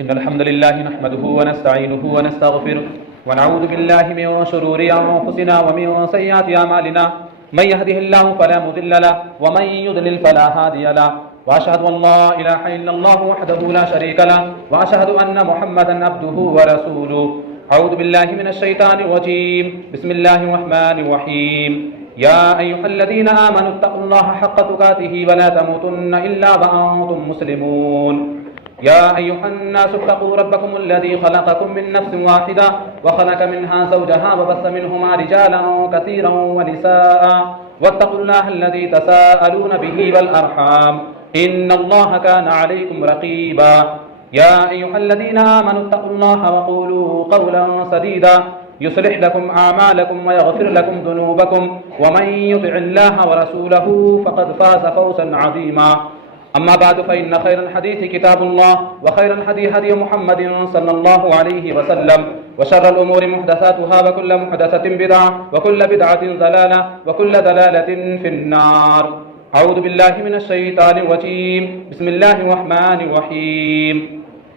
إن الحمد لله نحمده ونستعينه ونستغفره ونعوذ بالله من شرور أنفسنا ومن سيئات أعمالنا من يهده الله فلا مضل له ومن يضلل فلا هادي له وأشهد أن لا إله إلا الله وحده لا شريك له وأشهد أن محمدا عبده ورسوله. أعوذ بالله من الشيطان الرجيم. بسم الله الرحمن الرحيم. يا أيها الذين آمنوا اتقوا الله حق تقاته ولا تموتن إلا وأنتم مسلمون. يا أيها الناس اتقوا ربكم الذي خلقكم من نفس واحدة وخلق منها زوجها وبث منهما رجالا كثيرا ونساء واتقوا الله الذي تساءلون به والأرحام إن الله كان عليكم رقيبا. يا أيها الذين آمنوا اتقوا الله وقولوا قولا سديدا يصلح لكم أعمالكم ويغفر لكم ذنوبكم ومن يطع الله ورسوله فقد فاز فوزا عظيما. أما بعد فإن خير الحديث كتاب الله وخير الهدي هدي محمد صلى الله عليه وسلم وشر الأمور محدثاتها وكل محدثة بدعة وكل بدعة ضلالة وكل ضلالة في النار. أعوذ بالله من الشيطان الرجيم. بسم الله الرحمن الرحيم.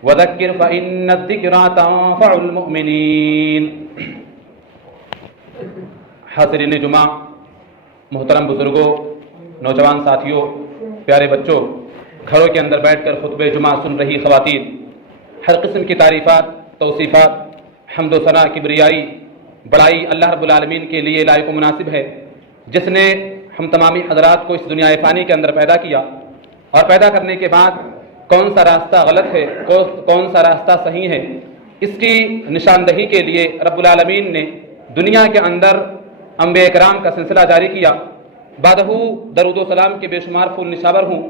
وذكر فإن الذكرى تنفع المؤمنين. حاضرین جمعہ، محترم بزرگوں، نوجوان ساتھیوں، پیارے بچوں، گھروں کے اندر بیٹھ کر خطبہ جمعہ سن رہی خواتین، ہر قسم کی تعریفات، توصیفات، حمد و ثنا، کبریائی، بڑائی اللہ رب العالمین کے لیے لائق و مناسب ہے. جس نے ہم تمامی حضرات کو اس دنیا فانی کے اندر پیدا کیا، اور پیدا کرنے کے بعد کون سا راستہ غلط ہے، کون سا راستہ صحیح ہے، اس کی نشاندہی کے لیے رب العالمین نے دنیا کے اندر انبیاء کرام کا سلسلہ جاری کیا۔ بعدہ درود و سلام کے بے شمار پھول نشاور ہوں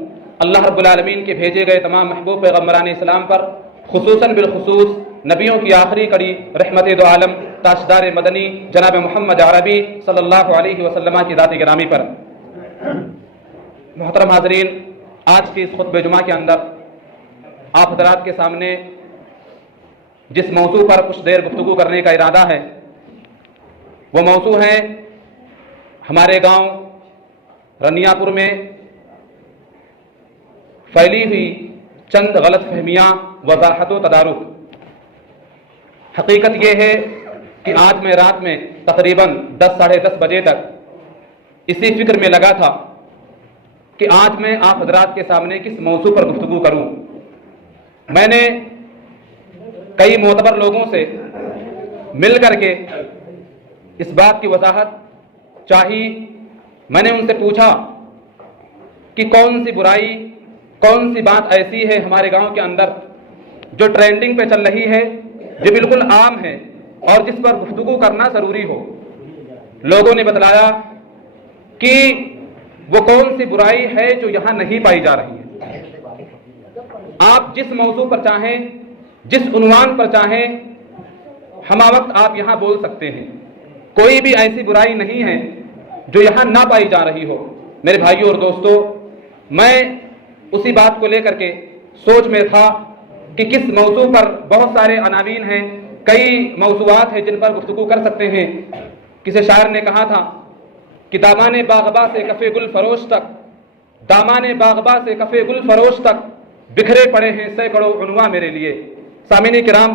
اللہ رب العالمین کے بھیجے گئے تمام محبوب پیغمبران اسلام پر، خصوصاً بالخصوص نبیوں کی آخری کڑی رحمت دو عالم تاجدار مدنی جناب محمد عربی صلی اللہ علیہ وسلم کی ذات گرامی پر۔ محترم حاضرین، آج کی اس خطبہ جمعہ کے اندر آپ حضرات کے سامنے جس موضوع پر کچھ دیر گفتگو کرنے کا ارادہ ہے وہ موضوع ہے ہمارے گاؤں رنیا پور میں پھیلی ہوئی چند غلط فہمیاں، وضاحت و تدارک۔ حقیقت یہ ہے کہ آج میں رات میں تقریباً 10 ساڑھے 10 بجے تک اسی فکر میں لگا تھا کہ آج میں آپ حضرات کے سامنے کس موضوع پر گفتگو کروں۔ میں نے کئی معتبر لوگوں سے مل کر کے اس بات کی وضاحت چاہی۔ میں نے ان سے پوچھا کہ کون سی برائی، کون سی بات ایسی ہے ہمارے گاؤں کے اندر جو ٹرینڈنگ پہ چل رہی ہے، جو بالکل عام ہے اور جس پر گفتگو کرنا ضروری ہو۔ لوگوں نے بتلایا کہ وہ کون سی برائی ہے جو یہاں نہیں پائی جا رہی ہے۔ آپ جس موضوع پر چاہیں، جس عنوان پر چاہیں، ہمہ وقت آپ یہاں بول سکتے ہیں۔ کوئی بھی ایسی برائی نہیں ہے جو یہاں نہ پائی جا رہی ہو۔ میرے بھائیوں اور دوستو، میں اسی بات کو لے کر کے سوچ میں تھا کہ کس موضوع پر بہت سارے عناوین ہیں، کئی موضوعات ہیں جن پر گفتگو کر سکتے ہیں۔ کسی شاعر نے کہا تھا کہ دامان باغباں سے کفے گل فروش تک، دامان باغباں سے کفے گل فروش تک بکھرے پڑے ہیں سینکڑوں عنواں میرے لیے۔ سامعین کرام،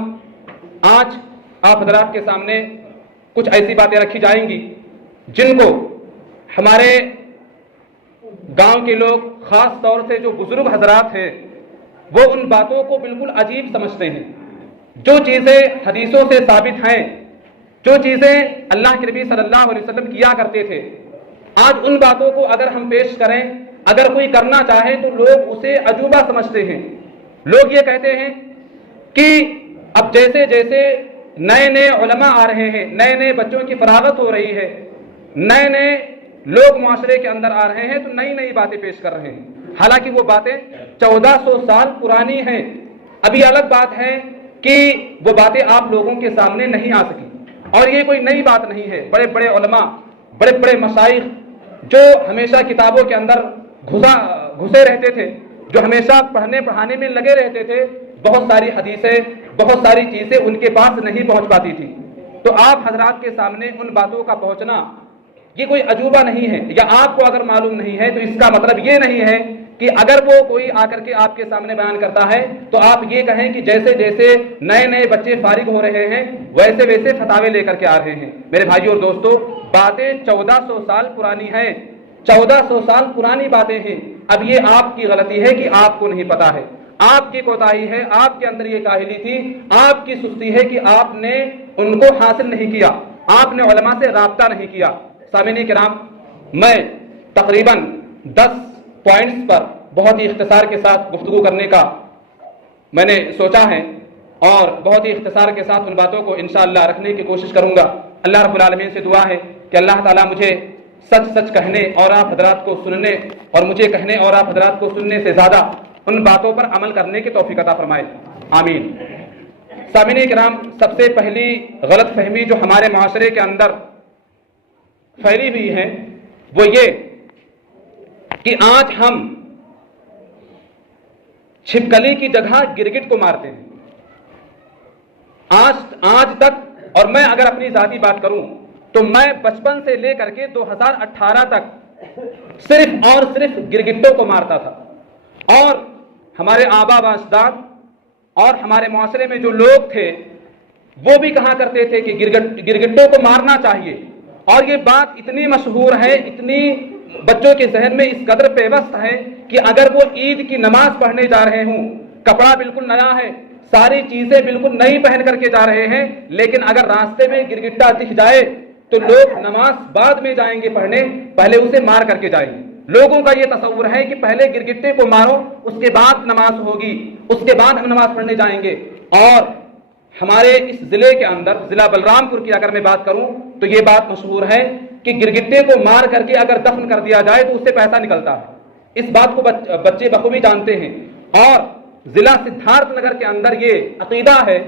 آج آپ حضرات کے سامنے کچھ ایسی باتیں رکھی جائیں گی جن کو ہمارے گاؤں کے لوگ، خاص طور سے جو بزرگ حضرات ہیں، وہ ان باتوں کو بالکل عجیب سمجھتے ہیں۔ جو چیزیں حدیثوں سے ثابت ہیں، جو چیزیں اللہ کے نبی صلی اللہ علیہ وسلم کیا کرتے تھے، آج ان باتوں کو اگر ہم پیش کریں، اگر کوئی کرنا چاہے تو لوگ اسے عجوبہ سمجھتے ہیں۔ لوگ یہ کہتے ہیں کہ اب جیسے جیسے نئے نئے علماء آ رہے ہیں، نئے نئے بچوں کی فراغت ہو رہی ہے، نئے نئے لوگ معاشرے کے اندر آ رہے ہیں تو نئی نئی باتیں پیش کر رہے ہیں، حالانکہ وہ باتیں 1400 سال پرانی ہیں۔ ابھی الگ بات ہے کہ وہ باتیں آپ لوگوں کے سامنے نہیں آ سکی، اور یہ کوئی نئی بات نہیں ہے۔ بڑے بڑے علماء، بڑے بڑے مشائخ جو ہمیشہ کتابوں کے اندر گھسے رہتے تھے، جو ہمیشہ پڑھنے پڑھانے میں لگے رہتے تھے، بہت ساری حدیثیں، بہت ساری چیزیں ان کے پاس نہیں پہنچ پاتی تھی۔ تو آپ حضرات کے سامنے ان باتوں کا پہنچنا یہ کوئی عجوبہ نہیں ہے، یا آپ کو اگر معلوم نہیں ہے تو اس کا مطلب یہ نہیں ہے کہ اگر وہ کوئی آ کر کے آپ کے سامنے بیان کرتا ہے تو آپ یہ کہیں کہ جیسے جیسے نئے نئے بچے فارغ ہو رہے ہیں ویسے ویسے فتاوے لے کر کے آ رہے ہیں۔ میرے بھائیوں اور دوستو، باتیں 1400 سال پرانی ہیں، 1400 سال پرانی باتیں ہیں۔ اب یہ آپ کی غلطی ہے کہ آپ کو نہیں پتا ہے، آپ کی کوتاہی ہے، آپ کے اندر یہ کاہلی تھی، آپ کی سستی ہے کہ آپ نے ان کو حاصل نہیں کیا، آپ نے علماء سے رابطہ نہیں کیا۔ سامعین کرام، میں تقریباً 10 پوائنٹس پر بہت ہی اختصار کے ساتھ گفتگو کرنے کا میں نے سوچا ہے، اور بہت ہی اختصار کے ساتھ ان باتوں کو انشاءاللہ رکھنے کی کوشش کروں گا۔ اللہ رب العالمین سے دعا ہے کہ اللہ تعالیٰ مجھے سچ سچ کہنے اور آپ حضرات کو سننے، اور مجھے کہنے اور آپ حضرات کو سننے سے زیادہ ان باتوں پر عمل کرنے کی توفیق عطا فرمائے، آمین۔ سامعین کرام، سب سے پہلی غلط فہمی جو ہمارے معاشرے کے اندر پھیلی ہوئی ہے وہ یہ کہ آج ہم چھپکلی کی جگہ گرگٹ کو مارتے ہیں۔ آج تک، اور میں اگر اپنی ذاتی بات کروں تو میں بچپن سے لے کر کے 2018 تک صرف اور صرف گرگٹوں کو مارتا تھا، اور ہمارے آبا و اجداد اور ہمارے معاشرے میں جو لوگ تھے وہ بھی کہا کرتے تھے کہ گرگٹوں کو مارنا چاہیے، اور یہ بات اتنی مشہور ہے، اتنی بچوں کے ذہن میں اس قدر پیوست ہے کہ اگر وہ عید کی نماز پڑھنے جا رہے ہوں، کپڑا بالکل نیا ہے، ساری چیزیں بالکل نئی پہن کر کے جا رہے ہیں، لیکن اگر راستے میں گرگٹا دکھ جائے تو لوگ نماز بعد میں جائیں گے پڑھنے، پہلے اسے مار کر کے جائیں گے۔ لوگوں کا یہ تصور ہے کہ پہلے گرگٹے کو مارو، اس کے بعد نماز ہوگی، اس کے بعد ہم نماز پڑھنے جائیں گے۔ اور ہمارے اس ضلع کے اندر، ضلع بلرام پور کی اگر میں بات کروں تو یہ بات مشہور ہے کہ گرگٹے کو مار کر کے اگر دفن کر دیا جائے تو اس سے پیسہ نکلتا ہے۔ اس بات کو بچے بخوبی جانتے ہیں۔ اور ضلع سدھارتھ نگر کے اندر یہ عقیدہ ہے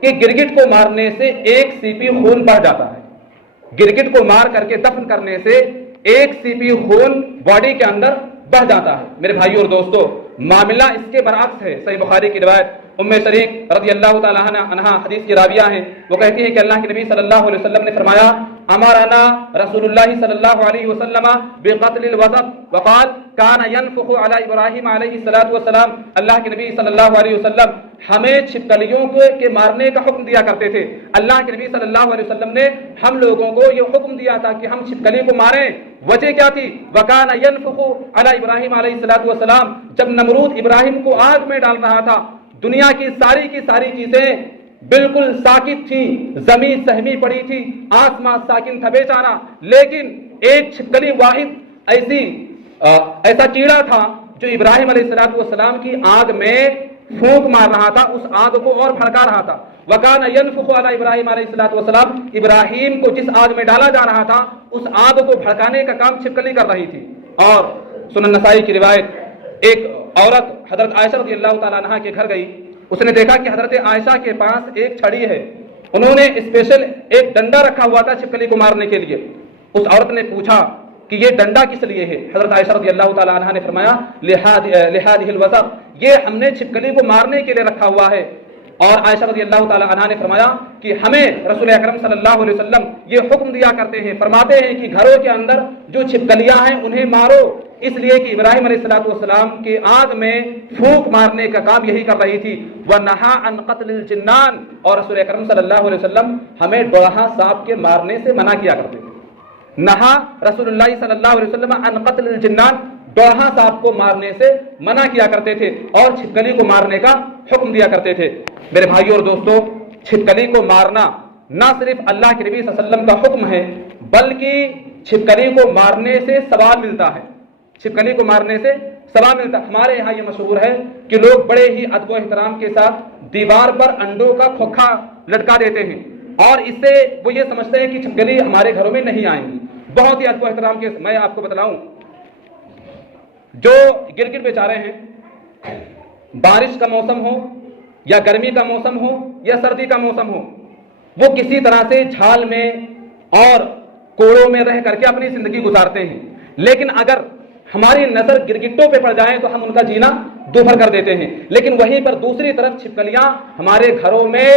کہ گرگٹ کو مارنے سے 1 CP خون بڑھ جاتا ہے۔ گرگٹ کو مار کر کے دفن کرنے سے 1 CP خون باڈی کے اندر بڑھ جاتا ہے۔ میرے بھائیو اور دوستو، معاملہ اس کے برعکس ہے۔ صحیح بخاری کی روایت ام شریک رضی اللہ تعالیٰ عنہ حدیث کی راویہ ہیں، وہ کہتی ہیں کہ اللہ کے نبی صلی اللہ علیہ وسلم نے فرمایا امرنا رسول اللہ صلی اللہ علیہ وسلم بقتل الوسط وقال کان ينفخ علی ابراہیم علیہ الصلوۃ والسلام، اللہ کے نبی صلی اللہ علیہ وسلم ہمیں چھپکلیوں کے مارنے کا حکم دیا کرتے تھے۔ اللہ کے نبی صلی اللہ علیہ وسلم نے ہم لوگوں کو یہ حکم دیا تھا کہ ہم چھپکلی کو ماریں۔ وجہ کیا تھی؟ وکان ينفخ علی ابراہیم علیہ الصلوۃ والسلام، جب نمرود ابراہیم کو آگ میں ڈال رہا تھا، دنیا کی ساری چیزیں بالکل ساکت تھی، زمین سہمی پڑی تھی، آسمان ساکن تھا بیچارہ، لیکن ایک چھپکلی واحد ایسا کیڑا تھا جو ابراہیم علیہ السلام کی آگ میں پھونک مار رہا تھا، اس آگ کو اور بھڑکا رہا تھا۔ وَكَانَ يَنْفُخُ عَلَى ابراہیم علیہ السلام، ابراہیم کو جس آگ میں ڈالا جا رہا تھا اس آگ کو بھڑکانے کا کام چھپکلی کر رہی تھی۔ اور سنن نسائی کی روایت، ایک عورت حضرت عائشہ رضی اللہ تعالیٰ عنہ کے گھر گئی، اس نے دیکھا کہ حضرت عائشہ کے پاس ایک چھڑی ہے، انہوں نے اسپیشل ایک ڈنڈا رکھا ہوا تھا چھپکلی کو مارنے کے لیے۔ اس عورت نے پوچھا کہ یہ ڈنڈا کس لیے ہے؟ حضرت عائشہ رضی اللہ تعالیٰ عنہ نے فرمایا لِهَذِهِ الْوَسَطِ، یہ ہم نے چھپکلی کو مارنے کے لیے رکھا ہوا ہے۔ اور عائشہ رضی اللہ تعالیٰ عنہ نے فرمایا کہ ہمیں رسول اکرم صلی اللہ علیہ وسلم یہ حکم دیا کرتے ہیں، فرماتے ہیں کہ گھروں کے اندر جو چھپکلیاں ہیں انہیں مارو، اس لیے کہ ابراہیم علیہ السلام کے آگ میں پھونک مارنے کا کام یہی کر رہی تھی۔ وَنَهَا عَنْ قَتْلِ الْجِنَّانِ، اور رسول اکرم صلی اللہ علیہ وسلم ہمیں ڈوڑھا سانپ کے مارنے سے منع کیا کرتے تھے۔ نہا رسول اللہ صلی اللہ علیہ وسلم عن قتل الجنان، ڈوڑھا سانپ کو مارنے سے منع کیا کرتے تھے اور چھپکلی کو مارنے کا حکم دیا کرتے تھے۔ میرے بھائیو اور دوستو، چھپکلی کو مارنا نہ صرف اللہ کے نبی صلی اللہ علیہ وسلم کا حکم ہے، بلکہ چھپکلی کو مارنے سے ثواب ملتا ہے۔ چھپکلی کو مارنے سے ثواب ملتا ہے۔ ہمارے یہاں یہ مشہور ہے کہ لوگ بڑے ہی ادب و احترام کے ساتھ دیوار پر انڈوں کا کھوکھا لٹکا دیتے ہیں، اور اس سے وہ یہ سمجھتے ہیں کہ چھپکلی ہمارے گھروں میں نہیں آئیں گی۔ بہت ہی ادب و احترام کے میں آپ کو بتلاؤں، جو گرگٹ بیچارے ہیں، بارش کا موسم ہو یا گرمی کا موسم ہو یا سردی کا موسم ہو، وہ کسی طرح سے جھال میں اور کوڑوں میں رہ کر کے اپنی زندگی گزارتے ہیں، لیکن اگر ہماری نظر گرگٹوں پہ پڑ جائے تو ہم ان کا جینا دوبھر کر دیتے ہیں۔ لیکن وہیں پر دوسری طرف چھپکلیاں ہمارے گھروں میں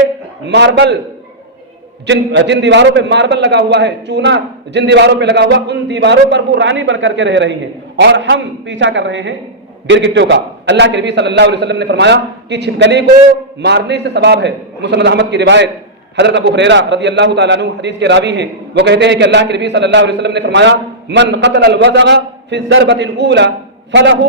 ماربل، جن دیواروں پہ ماربل لگا ہوا ہے، چونا جن دیواروں پہ لگا ہوا، ان دیواروں پر وہ رانی بن کر کے رہ رہی ہیں، اور ہم پیچھا کر رہے ہیں گرگٹوں کا۔ اللہ کے نبی صلی اللہ علیہ وسلم نے فرمایا کہ چھپکلی کو مارنے سے ثواب ہے۔ مسلم احمد کی روایت، حضرت ابو ہریرہ رضی اللہ تعالیٰ عنہ حدیث کے راوی ہیں، وہ کہتے ہیں کہ اللہ کے نبی صلی اللہ علیہ وسلم نے فرمایا من قتل الوزغ فی الضربۃ الاولى فله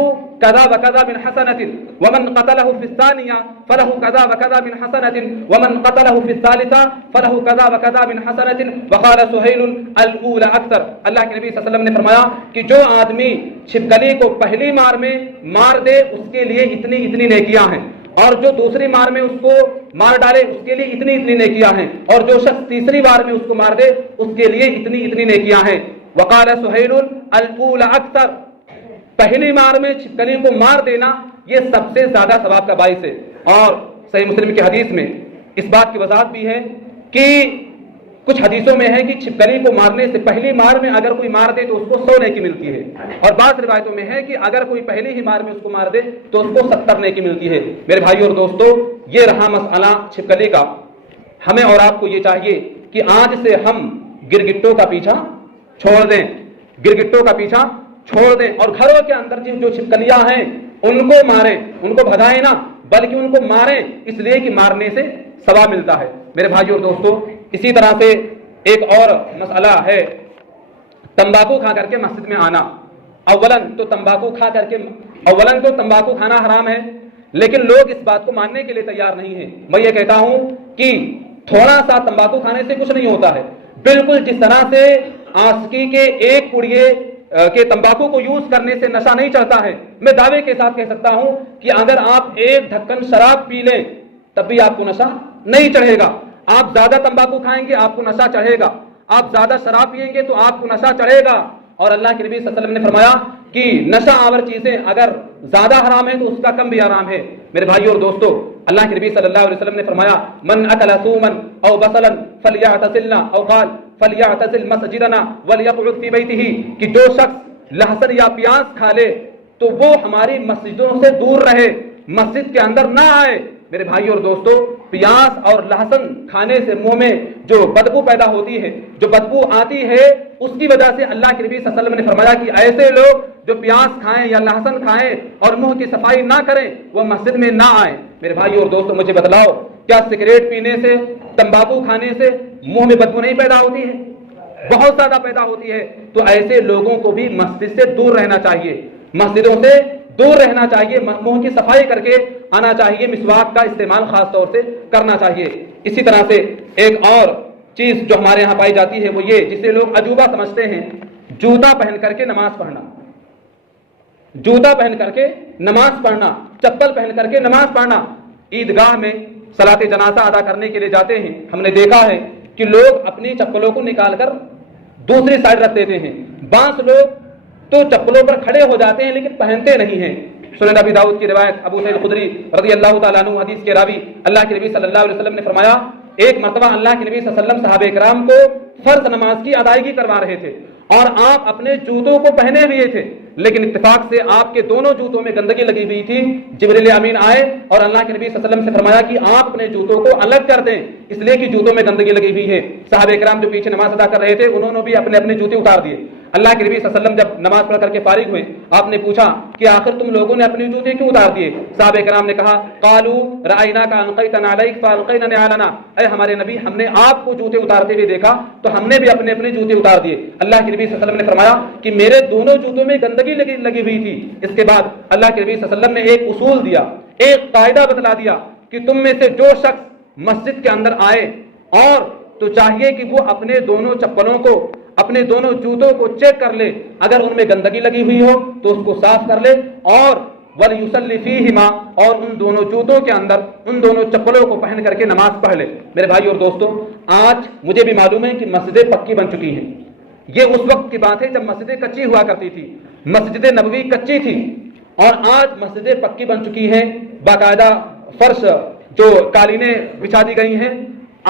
كذا وكذا من حسنة ومن قتله في الثانية فله كذا وكذا من حسنة ومن قتله في الثالثة فله كذا وكذا من حسنة وقال سہیل الأولى أكثر۔ اللہ کے نبی صلی اللہ علیہ وسلم نے فرمایا کہ جو آدمی چھپکلی کو پہلی مار میں مار دے اس کے لیے اتنی نیکیاں ہیں، اور جو دوسری مار میں اس کو مار ڈالے اس کے لیے اتنی نیکیاں ہیں، اور جو شخص تیسری بار میں اس کو مار دے اس کے لیے اتنی نیکیاں ہیں۔ وقال سہیل الأولى أكثر، پہلی مار میں چھپکلی کو مار دینا یہ سب سے زیادہ ثواب کا باعث ہے۔ اور صحیح مسلم کی حدیث میں اس بات کی وضاحت بھی ہے کہ کچھ حدیثوں میں ہے کہ چھپکلی کو مارنے سے پہلی مار میں اگر کوئی مار دے تو اس کو 100 نیکی ملتی ہے، اور بعض روایتوں میں ہے کہ اگر کوئی پہلی ہی مار میں اس کو مار دے تو اس کو 70 نیکی ملتی ہے۔ میرے بھائیو اور دوستو، یہ رہا مسئلہ چھپکلی کا۔ ہمیں اور آپ کو یہ چاہیے کہ آج سے ہم گرگٹوں کا پیچھا چھوڑ دیں، گرگٹوں کا پیچھا چھوڑ دیں، اور گھروں کے اندر جو چھپکلیاں ہیں ان کو ماریں، ان کو بھگائیں نہ بلکہ ان کو ماریں، اس لیے کہ مارنے سے ثواب ملتا ہے۔ میرے بھائیو اور دوستو، اسی طرح سے ایک اور مسئلہ ہے تمباکو کھا کر کے مسجد میں آنا۔ اولاً تو تمباکو کھانا حرام ہے، لیکن لوگ اس بات کو ماننے کے لیے تیار نہیں ہیں۔ میں یہ کہتا ہوں کہ تھوڑا سا تمباکو کھانے سے کچھ نہیں ہوتا ہے، بالکل جس طرح سے آسکی کے ایک پڑیے کہ تمباکو کو یوز کرنے سے نشہ نہیں چڑھتا ہے، میں دعوے کے ساتھ کہہ سکتا ہوں کہ اگر آپ ایک ڈھکن شراب پی لیں تب بھی آپ کو نشہ نہیں چڑھے گا۔ آپ زیادہ تمباکو کھائیں گے آپ کو نشہ چڑھے گا، آپ زیادہ شراب پئیں گے تو آپ کو نشہ چڑھے گا۔ اور اللہ کے نبی صلی اللہ علیہ وسلم نے فرمایا کہ نشہ آور چیزیں اگر زیادہ حرام ہے تو اس کا کم بھی حرام ہے۔ میرے بھائیو اور دوستو، اللہ کے نبی صلی اللہ علیہ وسلم نے فرمایا من اکل ثوما او بصلا فلیعتزلنا او قال فلیعتزل مسجدنا ولیقعد فی بیتہ، کہ جو شخص لہسن یا پیاز کھا لے تو وہ ہماری مسجدوں سے دور رہے، مسجد کے اندر نہ آئے۔ میرے بھائیو اور دوستو، پیاز اور لہسن کھانے سے منہ میں جو بدبو پیدا ہوتی ہے، جو بدبو آتی ہے، اس کی وجہ سے اللہ کے نبی صلی اللہ علیہ وسلم نے فرمایا کہ ایسے لوگ جو پیاز کھائیں یا لہسن کھائیں اور منہ کی صفائی نہ کریں وہ مسجد میں نہ آئیں۔ میرے بھائیو اور دوستو، مجھے بتلاؤ کیا سگریٹ پینے سے، تمباکو کھانے سے منہ میں بدبو نہیں پیدا ہوتی ہے؟ بہت زیادہ پیدا ہوتی ہے۔ تو ایسے لوگوں کو بھی مسجد سے دور رہنا چاہیے، مسجدوں سے دور رہنا چاہیے، منہ کی صفائی کر کے آنا چاہیے، مسواک کا استعمال خاص طور سے کرنا چاہیے۔ اسی طرح سے ایک اور چیز جو ہمارے ہاں پائی جاتی ہے وہ یہ، جسے لوگ عجوبہ سمجھتے ہیں، جوتا پہن کر کے نماز پڑھنا، جوتا پہن کر کے نماز پڑھنا، چپل پہن کر کے نماز پڑھنا۔ عیدگاہ میں صلاۃ جنازہ ادا کرنے کے لیے جاتے ہیں، ہم نے دیکھا ہے کہ لوگ اپنی چپلوں کو نکال کر دوسری سائڈ رکھ دیتے ہیں، بعض لوگ تو چپلوں پر کھڑے ہو جاتے ہیں لیکن پہنتے نہیں ہیں۔ سنن ابی داؤد کی روایت، ابو سعید خدری رضی اللہ تعالیٰ عنہ حدیث کے راوی، اللہ کے نبی صلی اللہ علیہ وسلم نے فرمایا ایک مرتبہ اللہ کے نبی صلی اللہ علیہ وسلم صحابہ کرام کو فرض نماز کی ادائیگی کروا رہے تھے اور آپ اپنے جوتوں کو پہنے ہوئے تھے، لیکن اتفاق سے آپ کے دونوں جوتوں میں گندگی لگی ہوئی تھی۔ جبریل امین آئے اور اللہ کے نبی صلی اللہ علیہ وسلم سے فرمایا کہ آپ اپنے جوتوں کو الگ کر دیں، اس لیے کہ جوتوں میں گندگی لگی ہوئی ہے۔ صحابہ کرام جو پیچھے نماز ادا کر رہے تھے انہوں نے بھی اپنے اپنے جوتے اتار دیے۔ اللہ کے نبی صلی اللہ علیہ وسلم جب نماز پڑھ کر کے فارغ ہوئے، آپ نے پوچھا کہ آخر تم لوگوں نے اپنے جوتے کیوں اتار دیے؟ صحابہ کرام نے کہا قالوا رأیناک القیت نعلیک فالقینا نعالنا، اے ہمارے نبی ہم نے آپ کو جوتے اتارتے ہوئے دیکھا تو ہم نے بھی اپنے اپنے جوتے اتار دیے۔ اللہ کے نبی صلی اللہ علیہ وسلم نے فرمایا کہ میرے دونوں جوتوں میں گندگی لگی ہوئی تھی۔ اس کے بعد اللہ کے نبی صلی اللہ علیہ وسلم نے ایک اصول دیا، ایک قاعدہ بتلا دیا کہ تم میں سے جو شخص مسجد کے اندر آئے اور تو چاہیے کہ وہ اپنے دونوں چپلوں کو، اپنے دونوں جوتوں کو چیک کر لے، اگر ان میں گندگی لگی ہوئی ہو تو اس کو صاف کر لے، اور وَلْيُصَلِّ فِيهِمَا، اور ان دونوں جوتوں کے اندر ان دونوں چپلوں کو پہن کر کے نماز پڑھ لے۔ میرے بھائی اور دوستو، آج مجھے بھی معلوم ہے کہ مسجدیں پکی بن چکی ہیں۔ یہ اس وقت کی بات ہے جب مسجدیں کچی ہوا کرتی تھی، مسجد نبوی کچی تھی، اور آج مسجدیں پکی بن چکی ہیں، باقاعدہ فرش جو قالینیں بچھا دی گئی ہیں۔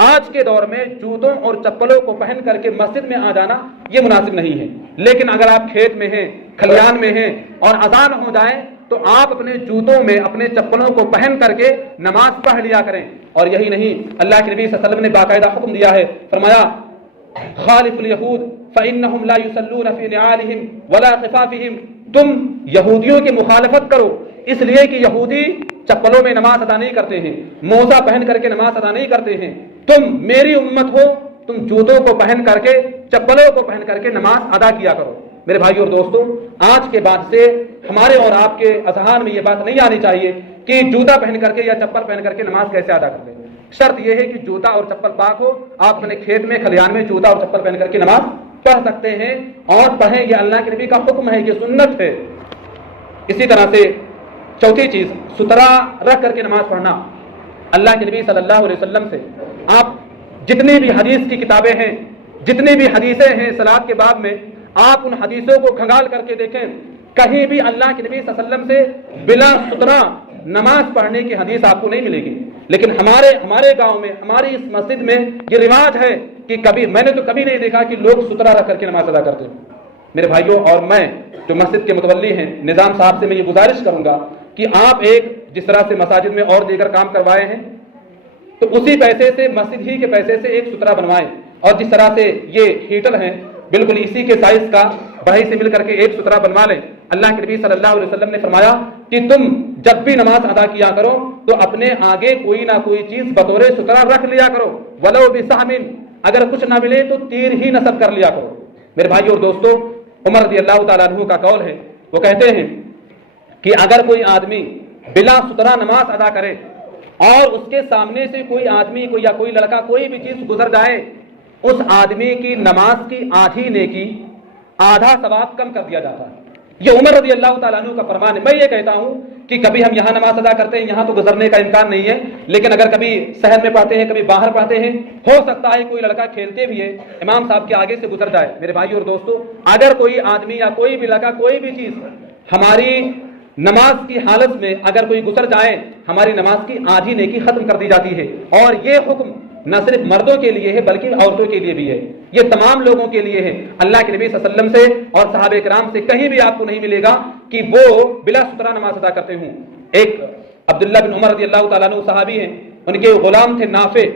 آج کے دور میں جوتوں اور چپلوں کو پہن کر کے مسجد میں آ جانا یہ مناسب نہیں ہے، لیکن اگر آپ کھیت میں ہیں، کھلیان میں ہیں اور اذان ہو جائے تو آپ اپنے جوتوں میں اپنے چپلوں کو پہن کر کے نماز پڑھ لیا کریں۔ اور یہی نہیں، اللہ کے نبی صلی اللہ علیہ وسلم نے باقاعدہ حکم دیا ہے، فرمایا خالف الیہود فإنہم لا یصلون فی نعالہم ولا خفافہم، تم یہودیوں کی مخالفت کرو، اس لیے کہ یہودی چپلوں میں نماز ادا نہیں کرتے ہیں، موزہ پہن کر کے نماز ادا نہیں کرتے ہیں۔ تم میری امت ہو، تم جوتوں کو پہن کر کے، چپلوں کو پہن کر کے نماز ادا کیا کرو۔ میرے بھائیو اور دوستو، آج کے بعد سے ہمارے اور آپ کے اذہان میں یہ بات نہیں آنی چاہیے کہ جوتا پہن کر کے یا چپل پہن کر کے نماز کیسے ادا کر لیں۔ شرط یہ ہے کہ جوتا اور چپل پاک ہو، آپ اپنے کھیت میں، کھلیان میں جوتا اور چپل پہن کر کے نماز پڑھ سکتے ہیں، اور پڑھیں، یہ اللہ کے نبی کا حکم ہے، یہ سنت ہے۔ اسی طرح سے چوتھی چیز، سترا رکھ کر کے نماز پڑھنا۔ اللہ کے نبی صلی اللہ علیہ وسلم سے آپ جتنی بھی حدیث کی کتابیں ہیں، جتنی بھی حدیثیں ہیں صلاۃ کے باب میں، آپ ان حدیثوں کو کھنگال کر کے دیکھیں، کہیں بھی اللہ کے نبی صلی اللہ علیہ وسلم سے بلا سترا نماز پڑھنے کی حدیث آپ کو نہیں ملے گی۔ لیکن ہمارے گاؤں میں، ہماری اس مسجد میں یہ رواج ہے کہ میں نے تو کبھی نہیں دیکھا کہ لوگ سترا رکھ کر کے نماز ادا کرتے ہیں۔ میرے بھائیوں، اور میں جو مسجد کے متولی ہیں، نظام صاحب سے میں یہ گزارش کروں گا کہ آپ جس طرح سے مساجد میں اور دیگر کام کروائے ہیں تو اسی پیسے سے، مسجد ہی کے پیسے سے ایک سترا بنوائیں، اور جس طرح سے یہ ہیٹر ہیں بالکل اسی کے سائز کا بھائی سے مل کر کے ایک سترا بنوا لیں۔ اللہ کے نبی صلی اللہ علیہ وسلم نے فرمایا کہ تم جب بھی نماز ادا کیا کرو تو اپنے آگے کوئی نہ کوئی چیز بطور سترا رکھ لیا کرو، ولو بسہم، اگر کچھ نہ ملے تو تیر ہی نصب کر لیا کرو۔ میرے بھائیو اور دوستو، عمر رضی اللہ تعالیٰ عنہ کا قول ہے، وہ کہتے ہیں کہ اگر کوئی آدمی بلا سترا نماز ادا کرے اور اس کے سامنے سے کوئی آدمی یا کوئی لڑکا کوئی بھی چیز گزر جائے اس آدمی کی نماز کی آدھی نیکی، آدھا ثواب کم کر دیا جاتا ہے۔ یہ عمر رضی اللہ تعالیٰ عنہ کا فرمان ہے۔ میں یہ کہتا ہوں کہ کبھی ہم یہاں نماز ادا کرتے ہیں، یہاں تو گزرنے کا امکان نہیں ہے، لیکن اگر کبھی شہر میں پڑھتے ہیں، کبھی باہر پڑھتے ہیں، ہو سکتا ہے کوئی لڑکا کھیلتے بھی ہے امام صاحب کے آگے سے گزر جائے۔ میرے بھائی اور دوستو، اگر کوئی آدمی یا کوئی بھی لڑکا کوئی بھی چیز ہماری نماز کی حالت میں اگر کوئی گزر جائے، ہماری نماز کی آدھی نیکی ختم کر دی جاتی ہے۔ اور یہ حکم نہ صرف مردوں کے لیے ہے بلکہ عورتوں کے لیے بھی ہے، یہ تمام لوگوں کے لیے ہے۔ اللہ کے نبی صلی اللہ علیہ وسلم سے اور صحابہ کرام سے کہیں بھی آپ کو نہیں ملے گا کہ وہ بلا سترہ نماز ادا کرتے ہوں۔ ایک عبداللہ بن عمر رضی اللہ تعالیٰ عنہ صحابی ہیں، ان کے غلام تھے نافع۔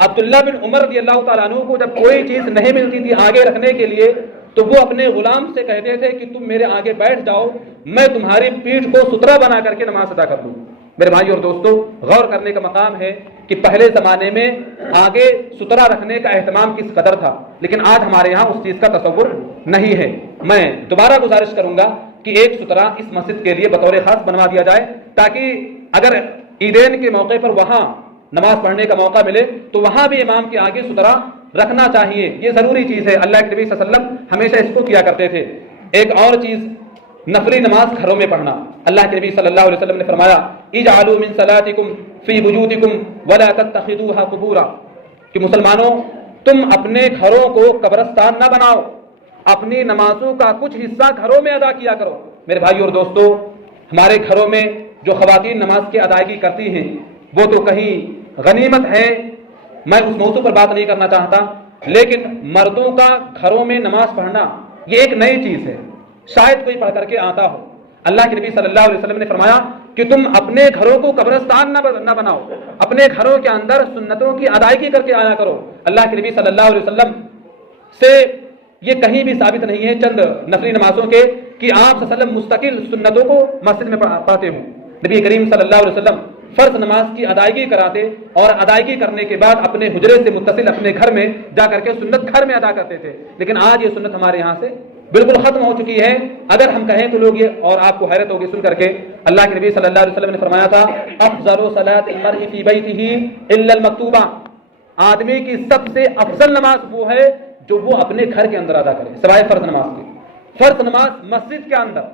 عبداللہ بن عمر رضی اللہ تعالیٰ عنہ کو جب کوئی چیز نہیں ملتی تھی آگے رکھنے کے لیے تو وہ اپنے غلام سے کہتے تھے کہ تم میرے آگے بیٹھ جاؤ، میں تمہاری پیٹھ کو سترہ بنا کر کے نماز ادا کر دوں۔ میرے بھائی اور دوستو، غور کرنے کا مقام ہے کہ پہلے زمانے میں آگے سترہ رکھنے کا اہتمام کس قدر تھا، لیکن آج ہمارے یہاں اس چیز کا تصور نہیں ہے۔ میں دوبارہ گزارش کروں گا کہ ایک سترہ اس مسجد کے لیے بطور خاص بنوا دیا جائے، تاکہ اگر عیدین کے موقع پر وہاں نماز پڑھنے کا موقع ملے تو وہاں بھی امام کے آگے سترہ رکھنا چاہیے۔ یہ ضروری چیز ہے، اللہ کے نبی صلی اللہ علیہ وسلم ہمیشہ اس کو کیا کرتے تھے۔ ایک اور چیز، نفلی نماز گھروں میں پڑھنا۔ اللہ کے نبی صلی اللہ علیہ وسلم نے فرمایا اجعلوا من صلاتکم فی بیوتکم ولا تتخذوها قبورا، کہ مسلمانوں تم اپنے گھروں کو قبرستان نہ بناؤ، اپنی نمازوں کا کچھ حصہ گھروں میں ادا کیا کرو۔ میرے بھائی اور دوستو، ہمارے گھروں میں جو خواتین نماز کی ادائیگی کرتی ہیں وہ تو کہیں غنیمت ہے، میں اس موضوع پر بات نہیں کرنا چاہتا، لیکن مردوں کا گھروں میں نماز پڑھنا یہ ایک نئی چیز ہے، شاید کوئی پڑھ کر کے آتا ہو۔ اللہ کے نبی صلی اللہ علیہ وسلم نے فرمایا کہ تم اپنے گھروں کو قبرستان نہ بناؤ، اپنے گھروں کے اندر سنتوں کی ادائیگی کر کے آیا کرو۔ اللہ کے نبی صلی اللہ علیہ وسلم سے یہ کہیں بھی ثابت نہیں ہے چند نفلی نمازوں کے کہ آپ صلی اللہ علیہ وسلم مستقل سنتوں کو مسجد میں پڑھاتے ہوں۔ نبی کریم صلی اللہ علیہ وسلم فرض نماز کی ادائیگی کراتے اور ادائیگی کرنے کے بعد اپنے حجرے سے متصل اپنے گھر میں جا کر کے سنت گھر میں ادا کرتے تھے، لیکن آج یہ سنت ہمارے یہاں سے بالکل ختم ہو چکی ہے۔ اگر ہم کہیں تو لوگ یہ، اور آپ کو حیرت ہوگی سن کر کے، اللہ کے نبی صلی اللہ علیہ وسلم نے فرمایا تھا افضل صلاۃ المرء فی بیتہ الا المکتوبہ، آدمی کی سب سے افضل نماز وہ ہے جو وہ اپنے گھر کے اندر ادا کرے، سوائے فرض نماز کے۔ فرض نماز مسجد کے اندر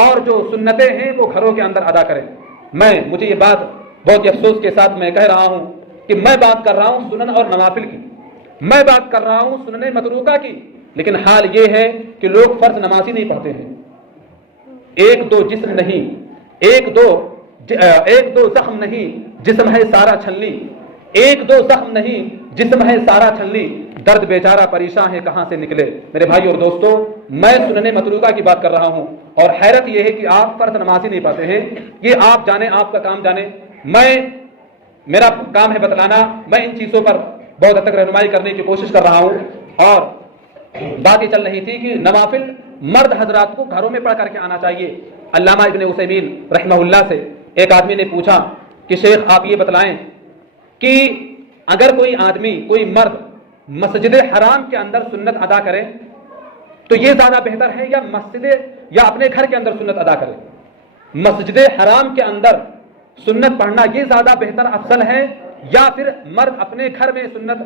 اور جو سنتیں ہیں وہ گھروں کے اندر ادا کریں۔ مجھے یہ بات بہت افسوس کے ساتھ میں کہہ رہا ہوں کہ میں بات کر رہا ہوں سنن اور نوافل کی، میں بات کر رہا ہوں سنن متروکہ کی، لیکن حال یہ ہے کہ لوگ فرض نماز ہی نہیں پڑھتے ہیں۔ ایک دو جسم نہیں، ایک دو زخم نہیں، جسم ہے سارا چھلنی، ایک دو زخم نہیں، جسم ہے سارا چھلنی، درد بیچارہ پریشان ہے کہاں سے نکلے۔ میرے بھائی اور دوستو، میں سنن متروکہ کی بات کر رہا ہوں، اور حیرت یہ ہے کہ آپ فرض نماز ہی نہیں پڑھتے ہیں۔ یہ آپ جانیں، آپ کا کام جانیں، میرا کام ہے بتلانا۔ میں ان چیزوں پر بہت حد تک رہنمائی کرنے کی کوشش کر رہا ہوں، اور بات یہ چل رہی تھی کہ نوافل مرد حضرات کو گھروں میں پڑھ کر کے آنا چاہیے۔ علامہ ابن عثیمین رحمہ اللہ سے ایک آدمی نے پوچھا کہ شیخ آپ یہ بتلائیں کہ اگر کوئی آدمی، کوئی مرد مسجد حرام کے اندر سنت ادا کرے تو یہ زیادہ بہتر ہے یا مسجد یا اپنے گھر کے اندر سنت ادا کرے؟ مسجد حرام کے اندر سنت پڑھنا یہ زیادہ بہتر افضل ہے یا پھر مرد اپنے گھر میں سنت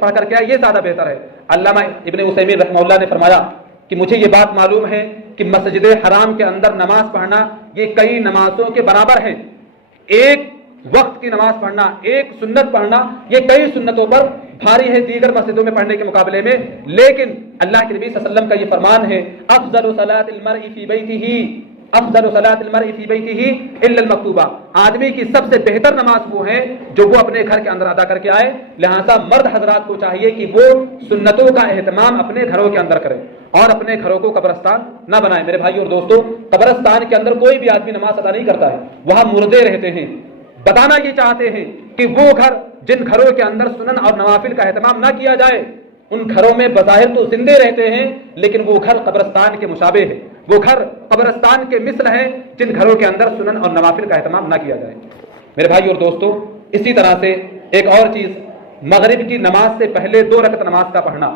پڑھ کر کے یہ زیادہ بہتر ہے؟ علامہ ابن عثیمین رحمہ اللہ نے فرمایا کہ مجھے یہ بات معلوم ہے کہ مسجد حرام کے اندر نماز پڑھنا یہ کئی نمازوں کے برابر ہے۔ ایک وقت کی نماز پڑھنا، ایک سنت پڑھنا، یہ کئی سنتوں پر بھاری ہے دیگر مسجدوں میں پڑھنے کے مقابلے میں، لیکن اللہ کے نبی صلی اللہ علیہ وسلم کا یہ فرمان ہے افضل صلاۃ المرء فی بیتہ، افضل صلاۃ المرء فی بیتہ الا المکتوبہ، آدمی کی سب سے بہتر نماز وہ ہے جو وہ اپنے گھر کے اندر ادا کر کے آئے۔ لہذا مرد حضرات کو چاہیے کہ وہ سنتوں کا اہتمام اپنے گھروں کے اندر کرے اور اپنے گھروں کو قبرستان نہ بنائے۔ میرے بھائی اور دوستو، قبرستان کے اندر کوئی بھی آدمی نماز ادا نہیں کرتا ہے، وہاں مردے رہتے ہیں۔ بتانا یہ چاہتے ہیں کہ وہ گھر جن گھروں کے اندر سنن اور نوافل کا اہتمام نہ کیا جائے، ان گھروں میں بظاہر تو زندے رہتے ہیں لیکن وہ گھر قبرستان کے مشابہ ہے، وہ گھر قبرستان کے مثل ہے جن گھروں کے اندر سنن اور نوافل کا اہتمام نہ کیا جائے۔ میرے بھائی اور دوستو، اسی طرح سے ایک اور چیز، مغرب کی نماز سے پہلے 2 رکعت نماز کا پڑھنا۔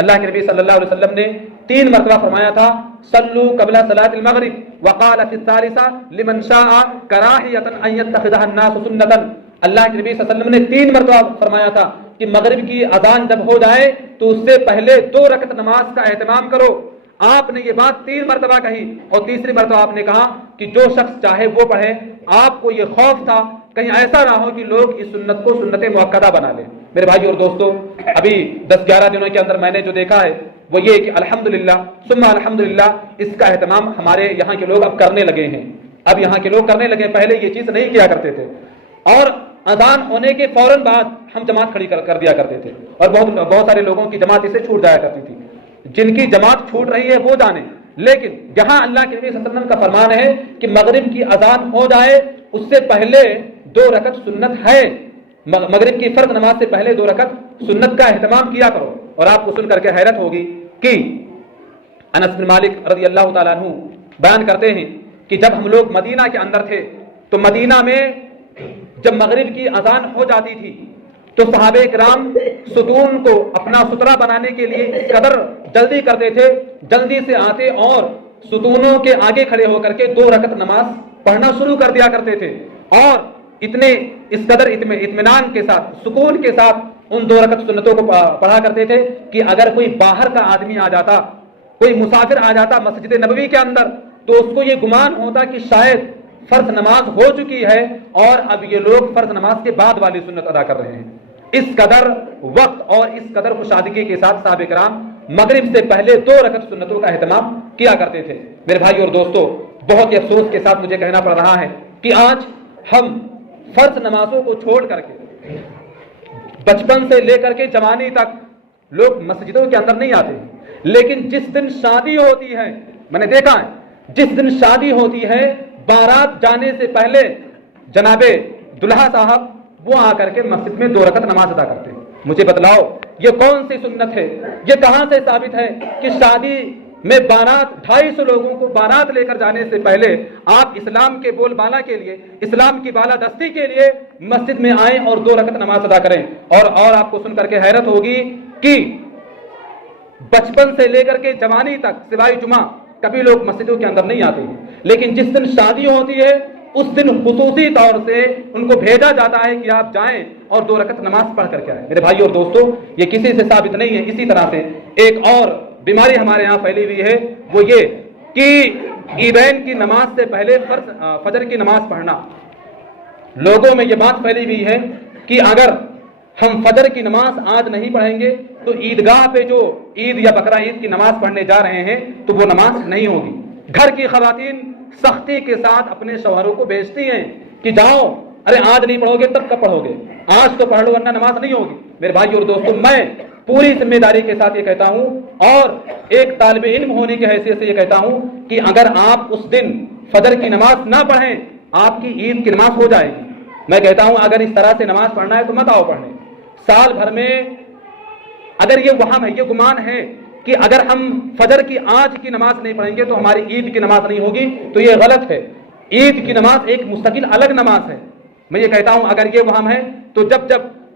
اللہ کے نبی صلی اللہ علیہ وسلم نے 3 مرتبہ فرمایا تھا صلوا قبل صلاۃ المغرب وقال في الثالثة لمن شاء كراهية ان يتخذها الناس سنة۔ اللہ کے نبی صلی اللہ علیہ وسلم نے 3 مرتبہ فرمایا تھا کہ مغرب کی اذان جب ہو جائے تو اس سے پہلے 2 رکعت نماز کا اہتمام کرو۔ آپ نے یہ بات 3 مرتبہ کہی اور تیسری مرتبہ آپ نے کہا کہ جو شخص چاہے وہ پڑھے۔ آپ کو یہ خوف تھا کہیں ایسا نہ ہو کہ لوگ اس سنت کو سنت مؤکدہ بنا لیں۔ میرے بھائی اور دوستو، ابھی 10-11 دنوں کے اندر میں نے جو دیکھا ہے وہ یہ کہ الحمدللہ ثم الحمدللہ اس کا اہتمام ہمارے یہاں کے لوگ اب کرنے لگے ہیں۔ اب یہاں کے لوگ کرنے لگے، پہلے یہ چیز نہیں کیا کرتے تھے، اور اذان ہونے کے فوراً بعد ہم جماعت کھڑی کر دیا کرتے تھے، اور بہت سارے لوگوں کی جماعت اسے چھوٹ جایا کرتی تھی۔ جن کی جماعت چھوٹ رہی ہے وہ جانے، لیکن جہاں اللہ کے نبی صلی اللہ علیہ وسلم کا فرمان ہے کہ مغرب کی اذان ہو جائے اس سے پہلے 2 رکعت سنت ہے، مغرب کی فرض نماز سے پہلے 2 رکعت سنت کا اہتمام کیا کرو۔ اور آپ کو سن کر کے حیرت ہوگی کہ انس بن مالک رضی اللہ تعالیٰ عنہ بیان کرتے ہیں کہ جب ہم لوگ مدینہ کے اندر تھے تو مدینہ میں جب مغرب کی اذان ہو جاتی تھی تو صحابہ کرام ستون کو اپنا سترا بنانے کے لیے اس قدر جلدی کرتے تھے، جلدی سے آتے اور ستونوں کے آگے کھڑے ہو کر کے 2 رکعت نماز پڑھنا شروع کر دیا کرتے تھے، اور اس قدر اطمینان کے ساتھ، سکون کے ساتھ ان 2 رکعت سنتوں کو پڑھا کرتے تھے کہ اگر کوئی باہر کا آدمی آ جاتا، کوئی مسافر آ جاتا مسجد نبوی کے اندر، تو اس کو یہ گمان ہوتا کہ شاید فرض نماز ہو چکی ہے اور اب یہ لوگ فرض نماز کے بعد والی سنت ادا کر رہے ہیں۔ اس قدر وقت اور اس قدر خوشادگی کے ساتھ صحابہ کرام مغرب سے پہلے 2 رکعت سنتوں کا اہتمام کیا کرتے تھے۔ میرے بھائی اور دوستو، بہت ہی افسوس کے ساتھ مجھے کہنا پڑ رہا ہے کہ آج ہم فرض نمازوں کو چھوڑ کر کے بچپن سے لے کر کے جوانی تک لوگ مسجدوں کے اندر نہیں آتے، لیکن جس دن شادی ہوتی ہے، میں نے دیکھا ہے جس دن شادی ہوتی ہے بارات جانے سے پہلے جناب دلہا صاحب وہ آ کر کے مسجد میں 2 رکعت نماز ادا کرتے ہیں۔ مجھے بتلاؤ یہ کون سی سنت ہے؟ یہ کہاں سے ثابت ہے کہ شادی میں بارات 250 لوگوں کو بارات لے کر جانے سے پہلے آپ اسلام کے بول بالا کے لیے، اسلام کی بالادستی کے لیے مسجد میں آئیں اور 2 رکعت نماز ادا کریں؟ اور آپ کو سن کر کے حیرت ہوگی کہ بچپن سے لے کر کے جوانی تک سوائے جمعہ کبھی لوگ مسجدوں کے اندر نہیں آتے ہیں، لیکن جس دن شادی ہوتی ہے اس دن خصوصی طور سے ان کو بھیجا جاتا ہے کہ آپ جائیں اور 2 رکعت نماز پڑھ کر کے آئیں۔ میرے بھائی اور دوستو، یہ کسی سے ثابت نہیں ہے۔ اسی طرح سے ایک اور بیماری ہمارے یہاں پھیلی ہوئی ہے، وہ یہ کہ عیدین کی نماز سے پہلے فجر کی نماز پڑھنا۔ لوگوں میں یہ بات پھیلی ہوئی ہے کہ اگر ہم فجر کی نماز آج نہیں پڑھیں گے تو عیدگاہ پہ جو عید یا بقرہ عید کی نماز پڑھنے جا رہے ہیں تو وہ نماز نہیں ہوگی۔ گھر کی خواتین سختی کے ساتھ اپنے شوہروں کو بھیجتی ہیں کہ جاؤ، ارے آج نہیں پڑھو گے تب کب پڑھو گے، آج تو پڑھ لو ورنہ نماز نہیں ہوگی۔ میرے بھائی اور دوستو، میں پوری ذمہ داری کے ساتھ یہ کہتا ہوں اور ایک طالب علم ہونے کی حیثیت سے یہ کہتا ہوں کہ اگر آپ اس دن فجر کی نماز نہ پڑھیں آپ کی عید کی نماز ہو جائے گی۔ میں کہتا ہوں اگر اس طرح سے نماز پڑھنا ہے تو مت آؤ پڑھنے۔ سال بھر میں اگر یہ وہم ہے، یہ گمان ہے کہ اگر ہم فجر کی آج کی نماز نہیں پڑھیں گے تو ہماری عید کی نماز نہیں ہوگی، تو یہ غلط ہے۔ عید کی نماز ایک مستقل الگ نماز ہے۔ میں یہ کہتا ہوں اگر یہ وہم ہے تو جب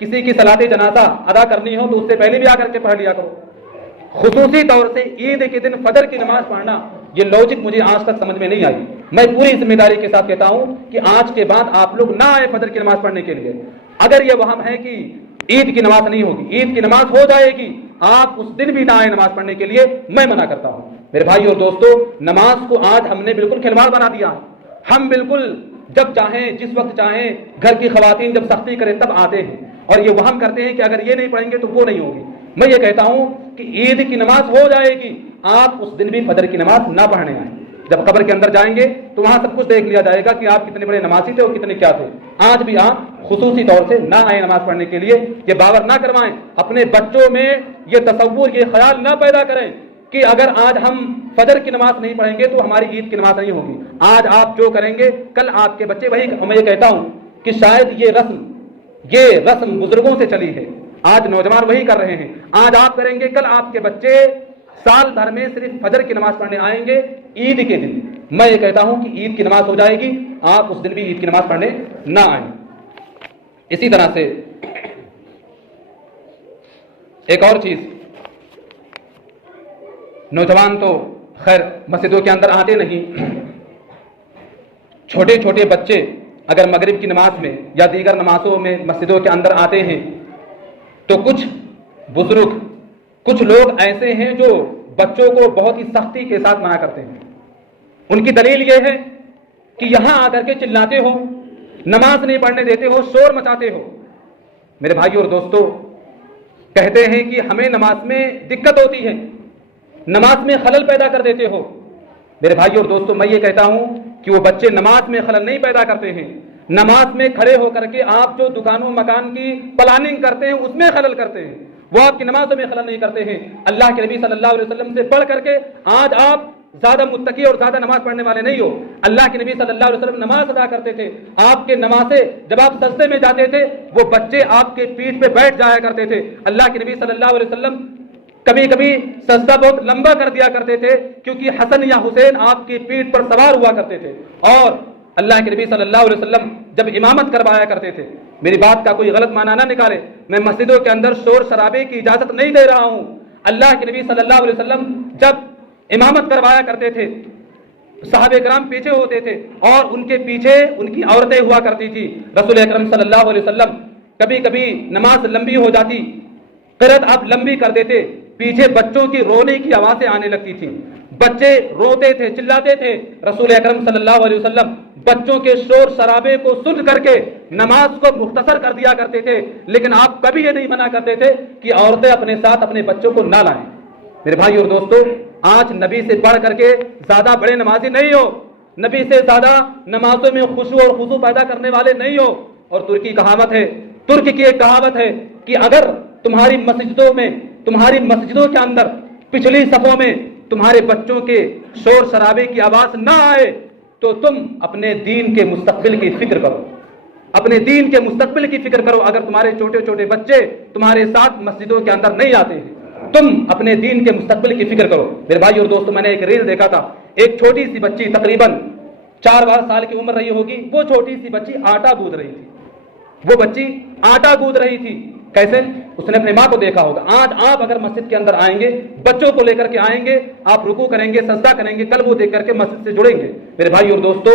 کسی کی صلاۃ جنازہ ادا کرنی ہو تو اس سے پہلے بھی آ کر کے پڑھ لیا کرو۔ خصوصی طور سے عید کے دن فجر کی نماز پڑھنا، یہ لوجک مجھے آج تک سمجھ میں نہیں آئی۔ میں پوری ذمہ داری کے ساتھ کہتا ہوں کہ آج کے بعد آپ لوگ نہ آئے فجر کی نماز پڑھنے کے لیے۔ اگر یہ وہم ہے کہ عید کی نماز نہیں ہوگی، عید کی نماز ہو جائے گی، آپ اس دن بھی نہ آئے نماز پڑھنے کے لیے، میں منع کرتا ہوں۔ میرے بھائی اور دوستو، نماز کو آج ہم نے بالکل کھلواڑ بنا دیا۔ ہم بالکل جب چاہیں، جس وقت چاہیں، گھر کی خواتین جب سختی کریں تب آتے ہیں اور یہ وہم کرتے ہیں کہ اگر یہ نہیں پڑھیں گے تو وہ نہیں ہوگی۔ میں یہ کہتا ہوں کہ عید کی نماز ہو جائے گی، آپ اس دن بھی فجر کی نماز نہ پڑھنے آئیں۔ جب قبر کے اندر جائیں گے تو وہاں سب کچھ دیکھ لیا جائے گا کہ آپ کتنے بڑے نمازی تھے اور کتنے کیا تھے۔ آج بھی آپ خصوصی طور سے نہ آئیں نماز پڑھنے کے لیے، یہ باور نہ کروائیں، اپنے بچوں میں یہ تصور، یہ خیال نہ پیدا کریں کہ اگر آج ہم فجر کی نماز نہیں پڑھیں گے تو ہماری عید کی نماز نہیں ہوگی۔ آج آپ جو کریں گے کل آپ کے بچے وہی۔ میں یہ کہتا ہوں کہ شاید یہ رسم بزرگوں سے چلی ہے، آج نوجوان وہی کر رہے ہیں۔ آج آپ کریں گے، کل آپ کے بچے سال بھر میں صرف فجر کی نماز پڑھنے آئیں گے عید کے دن۔ میں یہ کہتا ہوں کہ عید کی نماز ہو جائے گی، آپ اس دن بھی عید کی نماز پڑھنے نہ آئیں۔ اسی طرح سے ایک اور چیز، نوجوان تو خیر مسجدوں کے اندر آتے نہیں، چھوٹے چھوٹے بچے اگر مغرب کی نماز میں یا دیگر نمازوں میں مسجدوں کے اندر آتے ہیں تو کچھ بزرگ، کچھ لوگ ایسے ہیں جو بچوں کو بہت ہی سختی کے ساتھ منع کرتے ہیں۔ ان کی دلیل یہ ہے کہ یہاں آ کر کے چلاتے ہو، نماز نہیں پڑھنے دیتے ہو، شور مچاتے ہو۔ میرے بھائیو اور دوستو، کہتے ہیں کہ ہمیں نماز میں دقت ہوتی ہے، نماز میں خلل پیدا کر دیتے ہو۔ میرے بھائیو اور دوستو، میں یہ کہتا ہوں کہ وہ بچے نماز میں خلل نہیں پیدا کرتے ہیں، نماز میں کھڑے ہو کر کے آپ جو دکانوں مکان کی پلاننگ کرتے ہیں اس میں خلل کرتے ہیں، وہ آپ کی نمازوں میں خلل نہیں کرتے ہیں۔ اللہ کے نبی صلی اللہ علیہ وسلم سے پڑھ کر کے آج آپ زیادہ متقی اور زیادہ نماز پڑھنے والے نہیں ہو۔ اللہ کے نبی صلی اللہ علیہ وسلم نماز ادا کرتے تھے، آپ کے نمازیں جب آپ سجدے میں جاتے تھے وہ بچے آپ کے پیٹھ پہ بیٹھ جایا کرتے تھے۔ اللہ کے نبی صلی اللہ علیہ وسلم کبھی کبھی سجدہ بہت لمبا کر دیا کرتے تھے کیونکہ حسن یا حسین آپ کی پیٹھ پر سوار ہوا کرتے تھے، اور اللہ کے نبی صلی اللہ علیہ وسلم جب امامت کروایا کرتے تھے، میری بات کا کوئی غلط معنی نہ نکالے، میں مسجدوں کے اندر شور شرابے کی اجازت نہیں دے رہا ہوں۔ اللہ کے نبی صلی اللہ علیہ وسلم جب امامت کروایا کرتے تھے، صحابہ کرام پیچھے ہوتے تھے اور ان کے پیچھے ان کی عورتیں ہوا کرتی تھی۔ رسول اکرم صلی اللہ علیہ وسلم کبھی کبھی نماز لمبی ہو جاتی، قرأت آپ لمبی کر دیتے، پیچھے بچوں کی رونے کی آوازیں آنے لگتی تھیں، بچے روتے تھے، چلاتے تھے۔ رسول اکرم صلی اللہ علیہ وسلم بچوں کے شور شرابے کو سن کر کے نماز کو مختصر کر دیا کرتے تھے، لیکن آپ کبھی یہ نہیں منع کرتے تھے کہ عورتیں اپنے ساتھ اپنے بچوں کو نہ لائیں۔ میرے بھائی اور دوستو، آج نبی سے بڑھ کر کے زیادہ بڑے نمازی نہیں ہو، نبی سے زیادہ نمازوں میں خشوع اور خضوع پیدا کرنے والے نہیں ہو۔ اور ترک کی ایک کہاوت ہے کہ اگر تمہاری مسجدوں کے اندر پچھلی صفوں میں تمہارے بچوں کے شور شرابے کی آواز نہ آئے تو تم اپنے دین کے مستقبل کی فکر کرو، اپنے دین کے مستقبل کی فکر کرو۔ اگر تمہارے چھوٹے چھوٹے بچے تمہارے ساتھ مسجدوں کے اندر نہیں آتے ہیں، تم اپنے دین کے مستقبل کی فکر کرو۔ میرے بھائی اور دوستو، میں نے ایک ریل دیکھا تھا، ایک چھوٹی سی بچی تقریباً 4 سال کی عمر رہی ہوگی، وہ چھوٹی سی بچی آٹا گوندھ رہی تھی، وہ بچی آٹا گوندھ رہی تھی۔ کیسے؟ اس نے اپنے ماں کو دیکھا ہوگا۔ آج آپ اگر مسجد کے اندر آئیں گے، بچوں کو لے کر کے آئیں گے، آپ رکوع کریں گے، سجدہ کریں گے، کل وہ دیکھ کر کے مسجد سے جڑیں گے۔ میرے بھائی اور دوستو،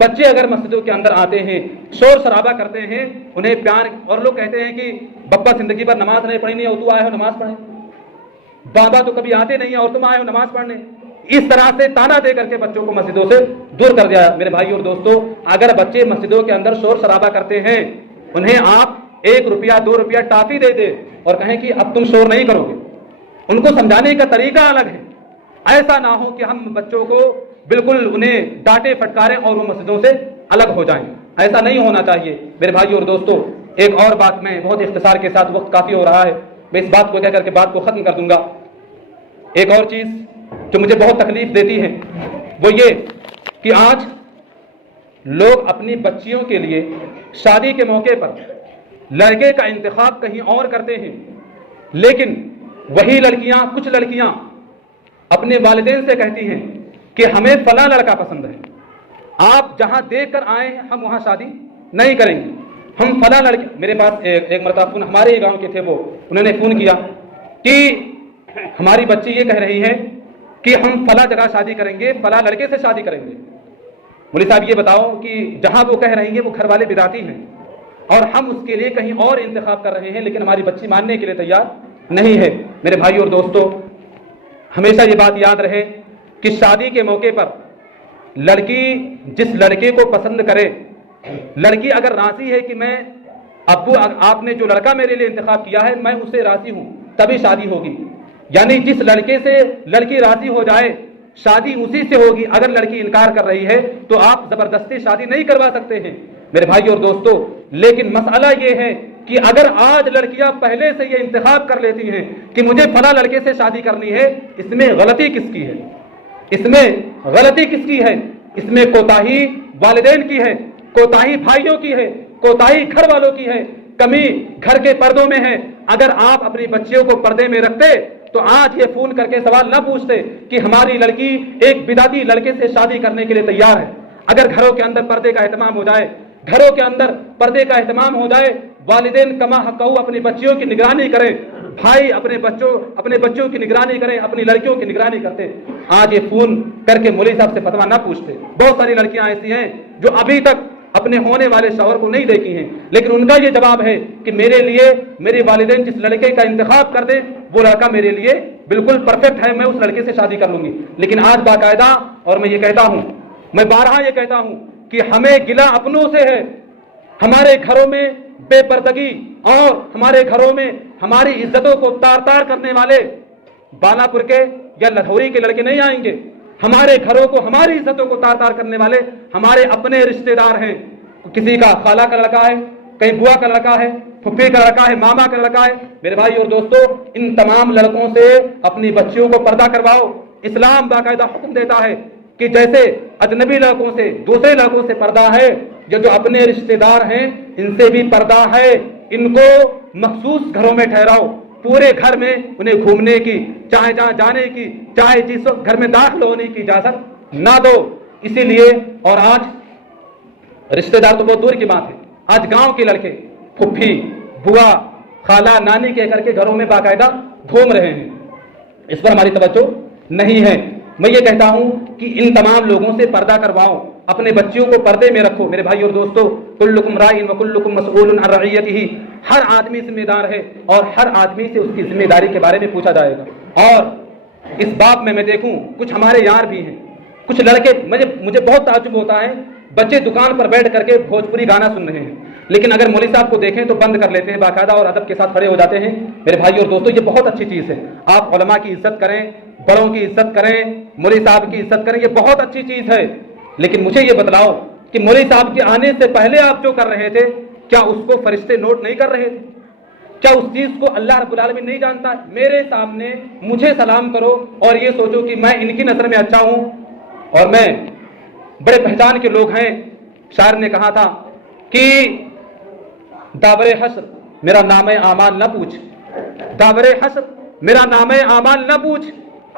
بچے اگر مسجدوں کے اندر آتے ہیں، شور شرابہ کرتے ہیں، انہیں پیار، اور لوگ کہتے ہیں کہ بابا زندگی بھر نماز نہیں پڑھی نہیں، اور تو آئے ہو نماز پڑھیں، بابا تو کبھی آتے نہیں ہیں اور تم آئے ہو نماز پڑھنے، اس طرح سے تانا دے کر کے بچوں کو مسجدوں سے دور کر دیا۔ میرے بھائی اور دوستو، اگر بچے مسجدوں کے اندر شور شرابہ کرتے ہیں، انہیں آپ 1 روپیہ 2 روپیہ ٹافی دے دے اور کہیں کہ اب تم شور نہیں کرو گے، ان کو سمجھانے کا طریقہ الگ ہے۔ ایسا نہ ہو کہ ہم بچوں کو بالکل انہیں ڈانٹے پھٹکاریں اور وہ مسجدوں سے الگ ہو جائیں، ایسا نہیں ہونا چاہیے۔ میرے بھائی اور دوستو، ایک اور بات، میں بہت اختصار کے ساتھ، وقت کافی ہو رہا ہے، میں اس بات کو کہہ کر کے بات کو ختم کر دوں گا۔ ایک اور چیز جو مجھے بہت تکلیف دیتی ہے وہ یہ کہ آج لوگ اپنی بچیوں کے لیے شادی کے موقع پر لڑکے کا انتخاب کہیں اور کرتے ہیں، لیکن وہی لڑکیاں، کچھ لڑکیاں اپنے والدین سے کہتی ہیں کہ ہمیں فلاں لڑکا پسند ہے، آپ جہاں دیکھ کر آئے ہیں ہم وہاں شادی نہیں کریں گے، ہم فلاں لڑکے۔ میرے پاس ایک مرتبہ فون، ہمارے ہی گاؤں کے تھے، وہ انہوں نے فون کیا کہ ہماری بچی یہ کہہ رہی ہے کہ ہم فلاں جگہ شادی کریں گے، فلاں لڑکے سے شادی کریں گے۔ مولوی صاحب یہ بتاؤ کہ جہاں وہ کہہ رہی ہیں وہ گھر والے بدعتی ہیں اور ہم اس کے لیے کہیں اور انتخاب کر رہے ہیں، لیکن ہماری بچی ماننے کے لیے تیار نہیں ہے۔ میرے بھائی اور دوستو، ہمیشہ یہ بات یاد رہے کہ شادی کے موقع پر لڑکی جس لڑکے کو پسند کرے، لڑکی اگر راضی ہے کہ میں ابو آپ نے جو لڑکا میرے لیے انتخاب کیا ہے میں اس سے راضی ہوں، تبھی شادی ہوگی۔ یعنی جس لڑکے سے لڑکی راضی ہو جائے شادی اسی سے ہوگی۔ اگر لڑکی انکار کر رہی ہے تو آپ زبردستی شادی نہیں کروا سکتے ہیں میرے بھائی اور دوستو۔ لیکن مسئلہ یہ ہے کہ اگر آج لڑکیاں پہلے سے یہ انتخاب کر لیتی ہیں کہ مجھے فلاں لڑکے سے شادی کرنی ہے، اس میں غلطی کس کی ہے؟ اس میں غلطی کس کی ہے؟ اس میں کوتاہی والدین کی ہے، کوتاہی بھائیوں کی ہے، کوتاہی گھر والوں کی ہے، کمی گھر کے پردوں میں ہے۔ اگر آپ اپنی بچیوں کو پردے میں رکھتے تو آج یہ فون کر کے سوال نہ پوچھتے کہ ہماری لڑکی ایک بدعتی لڑکے سے شادی کرنے کے لیے تیار ہے۔ اگر گھروں کے اندر پردے کا اہتمام ہو جائے، گھروں کے اندر پردے کا اہتمام ہو جائے، والدین کما حقہ اپنی بچیوں کی نگرانی کریں، بھائی اپنے بچوں کی نگرانی کریں، اپنی لڑکیوں کی نگرانی کرتے، آج یہ فون کر کے مولوی صاحب سے فتویٰ نہ پوچھتے۔ بہت ساری لڑکیاں ایسی ہیں جو ابھی تک اپنے ہونے والے شوہر کو نہیں دیکھی ہیں، لیکن ان کا یہ جواب ہے کہ میرے لیے میرے والدین جس لڑکے کا انتخاب کر دیں وہ لڑکا میرے لیے بالکل پرفیکٹ ہے، میں اس لڑکے سے شادی کر لوں گی۔ لیکن آج باقاعدہ، اور میں یہ کہتا ہوں، میں بارہا یہ کہتا ہوں کہ ہمیں گلہ اپنوں سے ہے۔ ہمارے گھروں میں بے پردگی اور ہمارے گھروں میں ہماری عزتوں کو تار تار کرنے والے بالا پور کے یا لدھوری کے لڑکے نہیں آئیں گے۔ ہمارے گھروں کو، ہماری عزتوں کو تار تار کرنے والے ہمارے اپنے رشتہ دار ہیں۔ کسی کا خالہ کا لڑکا ہے، کہیں بوا کا لڑکا ہے، پھپھی کا لڑکا ہے، ماما کا لڑکا ہے۔ میرے بھائی اور دوستو، ان تمام لڑکوں سے اپنی بچیوں کو پردہ کرواؤ۔ اسلام باقاعدہ حکم دیتا ہے کہ جیسے اجنبی لڑکوں سے، دوسرے لڑکوں سے پردہ ہے، یہ جو اپنے رشتہ دار ہیں ان سے بھی پردہ ہے۔ ان کو مخصوص گھروں میں ٹھہراؤ، پورے گھر میں انہیں گھومنے کی، چاہے جہاں جانے کی، چاہے جس وقت گھر میں داخل ہونے کی اجازت نہ دو۔ اسی لیے، اور آج رشتہ دار تو بہت دور کی بات ہے، آج گاؤں کے لڑکے پھپھی، بوا، خالہ، نانی کہہ کر کے گھروں میں باقاعدہ گھوم رہے ہیں۔ اس پر ہماری توجہ نہیں ہے۔ میں یہ کہتا ہوں کہ ان تمام لوگوں سے پردہ کرواؤ، اپنے بچیوں کو پردے میں رکھو۔ میرے بھائی اور دوستو، کلکم راعٍ وکلکم مسئول عن رعیتہ، ہر آدمی ذمہ دار ہے اور ہر آدمی سے اس کی ذمہ داری کے بارے میں پوچھا جائے گا۔ اور اس باب میں دیکھوں کچھ ہمارے یار بھی ہیں، کچھ لڑکے، مجھے بہت تعجب ہوتا ہے، بچے دکان پر بیٹھ کر کے بھوجپوری گانا سن رہے ہیں، لیکن اگر مولوی صاحب کو دیکھیں تو بند کر لیتے ہیں باقاعدہ اور ادب کے ساتھ کھڑے ہو جاتے ہیں۔ میرے بھائی اور دوستو، یہ بہت اچھی چیز ہے۔ آپ علماء کی عزت کریں، بڑوں کی عزت کریں، مولوی صاحب کی عزت کریں، یہ بہت اچھی چیز ہے۔ لیکن مجھے یہ بتلاؤ کہ مولوی صاحب کے آنے سے پہلے آپ جو کر رہے تھے، کیا اس کو فرشتے نوٹ نہیں کر رہے تھے؟ کیا اس چیز کو اللہ رب العالمین نہیں جانتا ہے؟ میرے سامنے مجھے سلام کرو اور یہ سوچو کہ میں ان کی نظر میں اچھا ہوں اور میں بڑے پہچان کے لوگ ہیں۔ شاعر نے کہا تھا کہ داور حشر میرا نام اعمال نہ پوچھ، داور حشر میرا نام اعمال نہ پوچھ،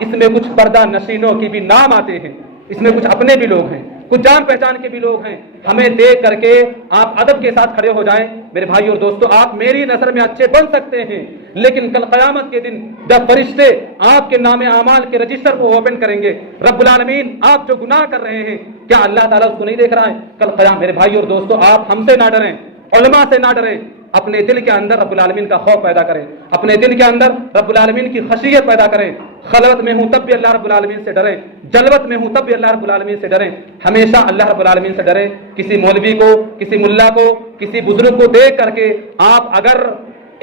اس میں کچھ پردہ نشینوں کی بھی نام آتے ہیں، اس میں کچھ اپنے بھی لوگ ہیں، کچھ جان پہچان کے بھی لوگ ہیں۔ ہمیں دیکھ کر کے آپ ادب کے ساتھ کھڑے ہو جائیں۔ میرے بھائی اور دوستو، آپ میری نظر میں اچھے بن سکتے ہیں، لیکن کل قیامت کے دن جب فرشتے آپ کے نام اعمال کے رجسٹر کو اوپن کریں گے، رب العالمین آپ جو گناہ کر رہے ہیں، کیا اللہ تعالیٰ اس کو نہیں دیکھ رہا ہے؟ کل قیامت، میرے بھائی اور دوستو، آپ ہم سے نہ ڈریں، علماء سے نہ ڈریں، اپنے دل کے اندر رب العالمین کا خوف پیدا کریں، اپنے دل کے اندر رب العالمین کی خشیت پیدا کریں۔ خلوت میں ہوں تب بھی اللہ رب العالمین سے ڈریں، جلوت میں ہوں تب بھی اللہ رب العالمین سے ڈریں، ہمیشہ اللہ رب العالمین سے ڈریں۔ کسی مولوی کو، کسی ملا کو، کسی بزرگ کو دیکھ کر کے آپ اگر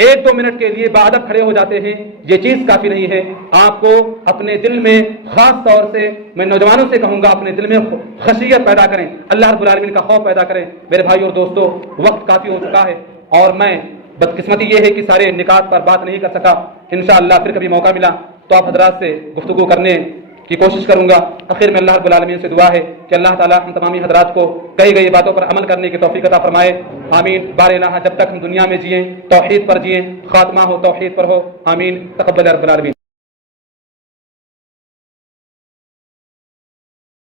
1-2 منٹ کے لیے بادب کھڑے ہو جاتے ہیں، یہ چیز کافی نہیں ہے۔ آپ کو اپنے دل میں، خاص طور سے میں نوجوانوں سے کہوں گا، اپنے دل میں خشیت پیدا کریں، اللہ رب العالمین کا خوف پیدا کریں۔ میرے بھائی اور دوستو، وقت کافی ہو چکا ہے اور میں بدقسمتی یہ ہے کہ سارے نکات پر بات نہیں کر سکا۔ انشاءاللہ پھر کبھی موقع ملا تو آپ حضرات سے گفتگو کرنے کی کوشش کروں گا۔ آخر میں اللہ رب العالمین سے دعا ہے کہ اللہ تعالیٰ ہم تمامی حضرات کو کہی گئی باتوں پر عمل کرنے کی توفیق عطا فرمائے۔ آمین۔ بار الہ جب تک ہم دنیا میں جئیں توحید پر جئیں، خاتمہ ہو توحید پر ہو۔ آمین۔ تقبل رب العالمین۔